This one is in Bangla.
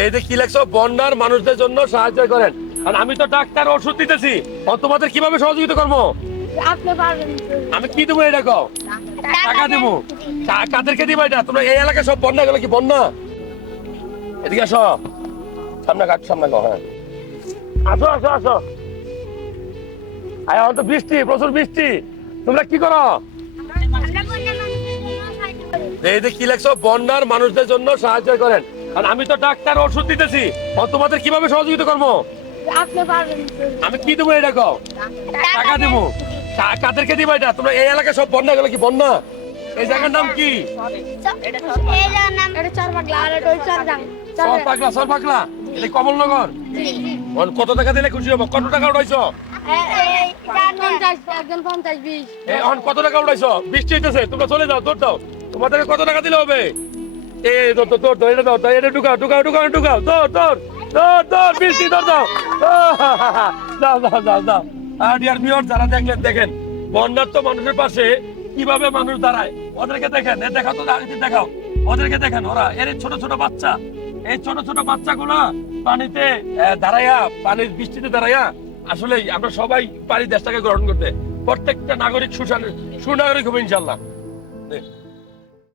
এই যে কি লেখছো? বন্যার মানুষদের জন্য সাহায্য করেন। আর আমি তো ডাক্তার ওষুধ দিতেছি। তোমাদের কীভাবে সহযোগিতা করব? আমি কি দেবো এটা কও? টাকা দেবো। কাদেরকে দিবা এটা? তোমরা এই এলাকায় সব বন্যা গেল কি বন্যা? এদিকে আসো। সামনে কাট সামনে গো হ্যাঁ। আসো আসো আসো। আয় তো বৃষ্টি প্রচুর বৃষ্টি। তোমরা কি করো। এই যে কি লেখছো? বন্যার মানুষদের জন্য সাহায্য করেন। আর আমি তো ডাক্তার ওষুধ দিতেছি। আর তোমাদের কীভাবে সহযোগিতা করব? আপনি পারবেন আমি কি দেবো এটা কও? টাকা দেবো। কা- কাদেরকে দিবা এটা? তোমরা এই এলাকায় সব বন্যা গেল কি বন্যা? এই জায়গার নাম কি? পাগলা আর এটা কমলনগর? বল, কত টাকা দিলে খুশি হব? কত টাকা উঠাইছো? কত টাকা উঠাইছো? বৃষ্টি হইতেছে তোমরা চলে যাও দৌড় দাও। তোমাদেরকে কত টাকা দিলে হবে? এ দৌড় দৌড় দৌড়, এটা ঢুকাও ঢুকাও ঢুকাও ঢুকাও দৌড় দৌড় দৌড় দৌড় বৃষ্টি দৌড় দাও দাও দাও দাও দাও। আর ভিউয়ার যারা দেখলেন দেখেন মানুষের পাশে কীভাবে মানুষ দাঁড়ায়? ওদেরকে দেখেন এ দেখাও তো দাঁড়িয়ে দেখাও। ওদেরকে দেখেন ওরা এর ছোট ছোট বাচ্চা এই ছোট ছোট বাচ্চাগুলো পানিতে দাঁড়াইয়া পানির বৃষ্টিতে দাঁড়াইয়া আসলেই আমরা সবাই পারি দেশটাকে গ্রহণ করতে। প্রত্যেকটা নাগরিক সুনাগরিক হবে ইনশাল্লাহ।